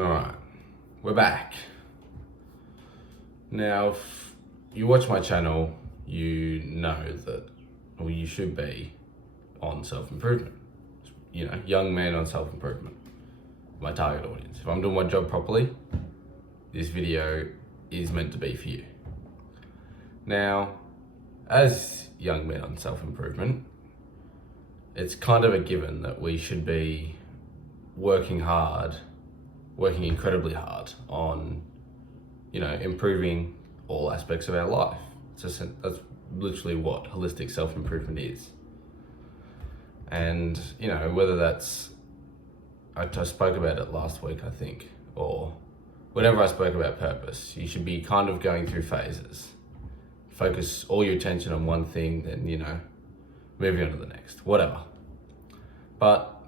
Alright, we're back. Now, if you watch my channel, you know that, or you should be, on self-improvement. You know, young man on self-improvement. My target audience. If I'm doing my job properly, this video is meant to be for you. Now, as young men on self-improvement, it's kind of a given that we should be working incredibly hard on, improving all aspects of our life. That's literally what holistic self-improvement is. And, whether that's, I spoke about it last week, I think, or whenever I spoke about purpose, you should be kind of going through phases. Focus all your attention on one thing, then, moving on to the next, whatever. But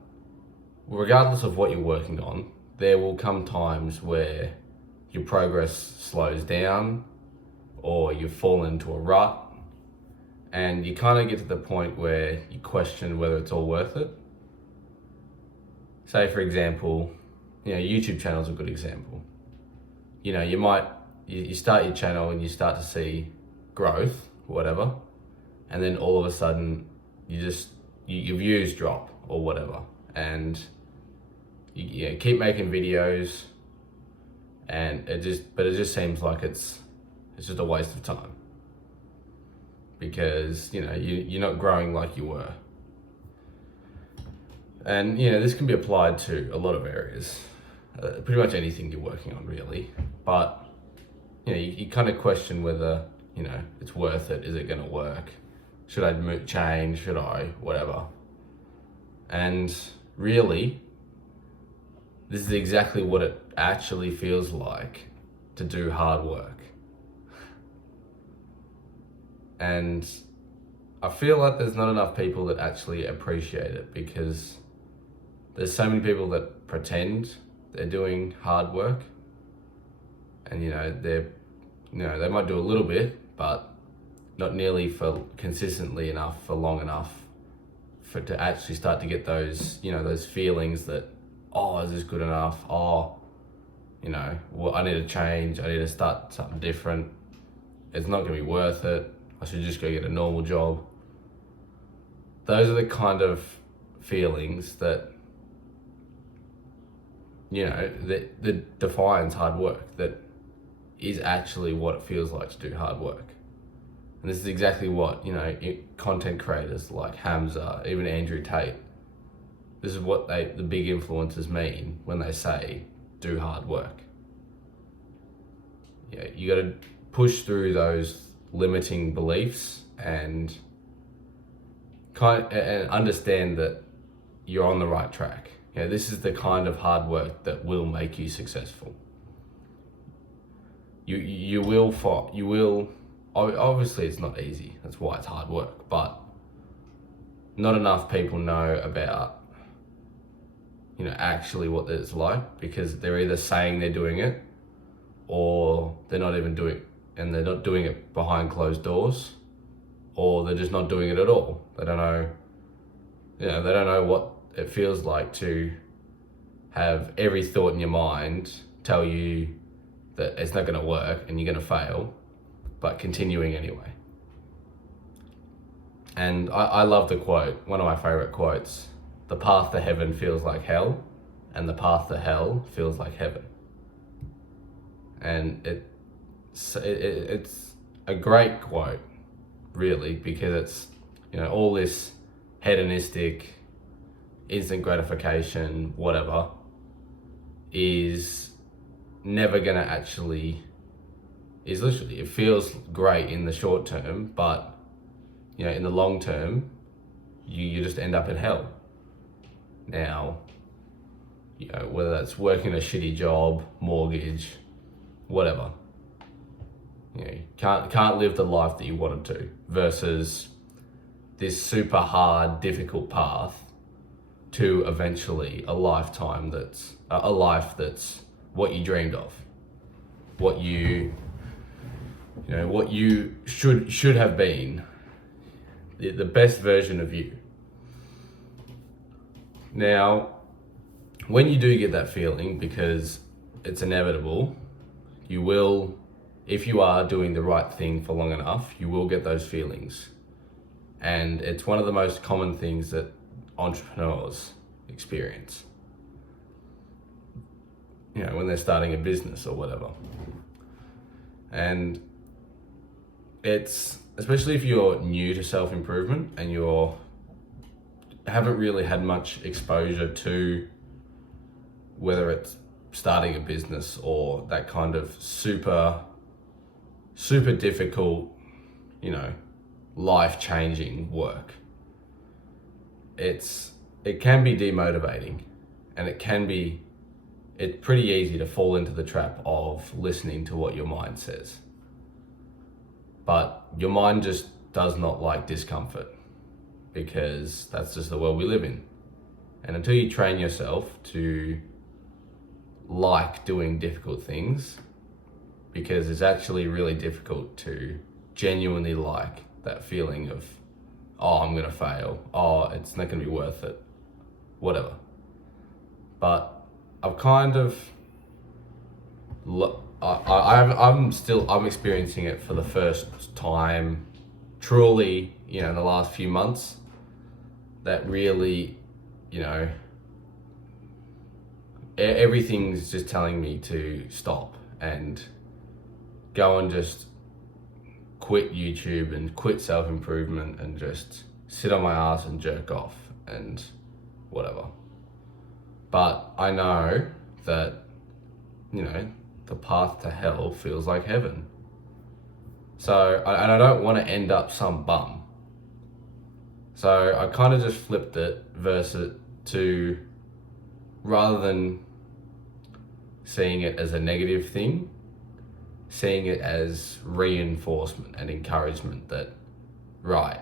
regardless of what you're working on, there will come times where your progress slows down or you fall into a rut and you kind of get to the point where you question whether it's all worth it. Say, for example, YouTube channel is a good example. You start your channel and you start to see growth, whatever, and then all of a sudden your views drop or whatever, and you keep making videos, and it just seems like it's just a waste of time because you're not growing like you were. And this can be applied to a lot of areas, pretty much anything you're working on, really. But you kind of question whether it's worth it. Is it going to work? Should I change? Should I whatever? And really, this is exactly what it actually feels like to do hard work. And I feel like there's not enough people that actually appreciate it, because there's so many people that pretend they're doing hard work, and they might do a little bit, but not nearly for consistently enough for long enough to actually start to get those those feelings that, oh, is this good enough? Oh, I need to change. I need to start something different. It's not going to be worth it. I should just go get a normal job. Those are the kind of feelings that that defines hard work, that is actually what it feels like to do hard work. And this is exactly what, content creators like Hamza, even Andrew Tate, this is what the big influencers mean when they say, do hard work. Yeah, you got to push through those limiting beliefs and and understand that you're on the right track. This is the kind of hard work that will make you successful. You will, obviously it's not easy, that's why it's hard work, but not enough people know about actually what it's like, because they're either saying they're doing it or they're not even doing it, and they're not doing it behind closed doors, or they're just not doing it at all. They don't know, they don't know what it feels like to have every thought in your mind tell you that it's not going to work and you're going to fail, but continuing anyway. And I love the quote, one of my favorite quotes: the path to heaven feels like hell, and the path to hell feels like heaven. And it's a great quote, really, because it's, all this hedonistic, instant gratification, whatever, is never gonna actually, is literally, it feels great in the short term, but in the long term, you just end up in hell. Now, whether that's working a shitty job, mortgage, whatever, can't live the life that you wanted to, versus this super hard, difficult path to eventually a life that's what you dreamed of, what you should have been, the best version of you. Now, when you do get that feeling, because it's inevitable. You will, if you are doing the right thing for long enough, you will get those feelings. And it's one of the most common things that entrepreneurs experience, you know, when they're starting a business or whatever. And it's, especially if you're new to self-improvement and haven't really had much exposure to whether it's starting a business or that kind of super difficult, you know, life-changing work. It can be demotivating, and it's pretty easy to fall into the trap of listening to what your mind says. But your mind just does not like discomfort, because that's just the world we live in. And until you train yourself to like doing difficult things, because it's actually really difficult to genuinely like that feeling of, oh, I'm gonna fail, oh, it's not gonna be worth it, whatever. But I've kind of, I'm experiencing it for the first time, truly, you know, in the last few months, that really, you know, everything's just telling me to stop and go and just quit YouTube and quit self-improvement and just sit on my ass and jerk off and whatever. But I know that, you know, the path to hell feels like heaven. So, and I don't want to end up some bum. So I kind of just flipped it rather than seeing it as a negative thing, seeing it as reinforcement and encouragement that, right,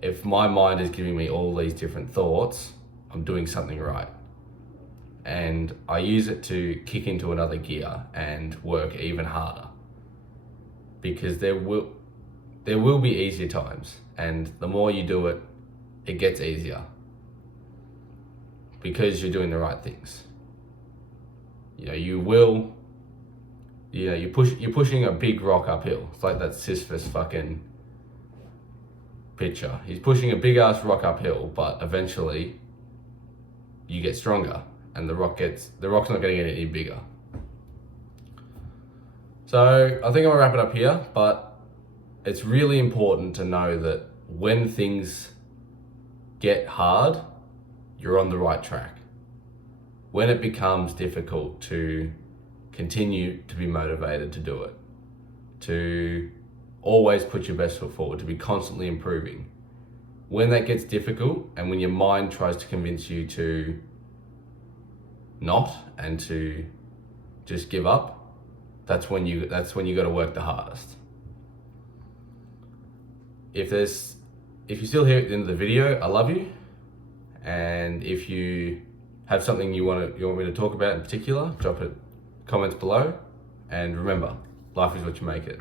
if my mind is giving me all these different thoughts, I'm doing something right. And I use it to kick into another gear and work even harder, because there will be easier times, and the more you do it, it gets easier because you're doing the right things. You know, you're pushing a big rock uphill. It's like that Sisyphus fucking picture. He's pushing a big ass rock uphill, but eventually you get stronger, and the rock's not going to get any bigger. So I think I'm gonna wrap it up here, but it's really important to know that when things get hard, you're on the right track. When it becomes difficult to continue to be motivated to do it, to always put your best foot forward, to be constantly improving. When that gets difficult, and when your mind tries to convince you to not and to just give up, that's when you got to work the hardest. If you're still here at the end of the video, I love you. And if you have something you want me to talk about in particular, drop it comments below. And remember, life is what you make it.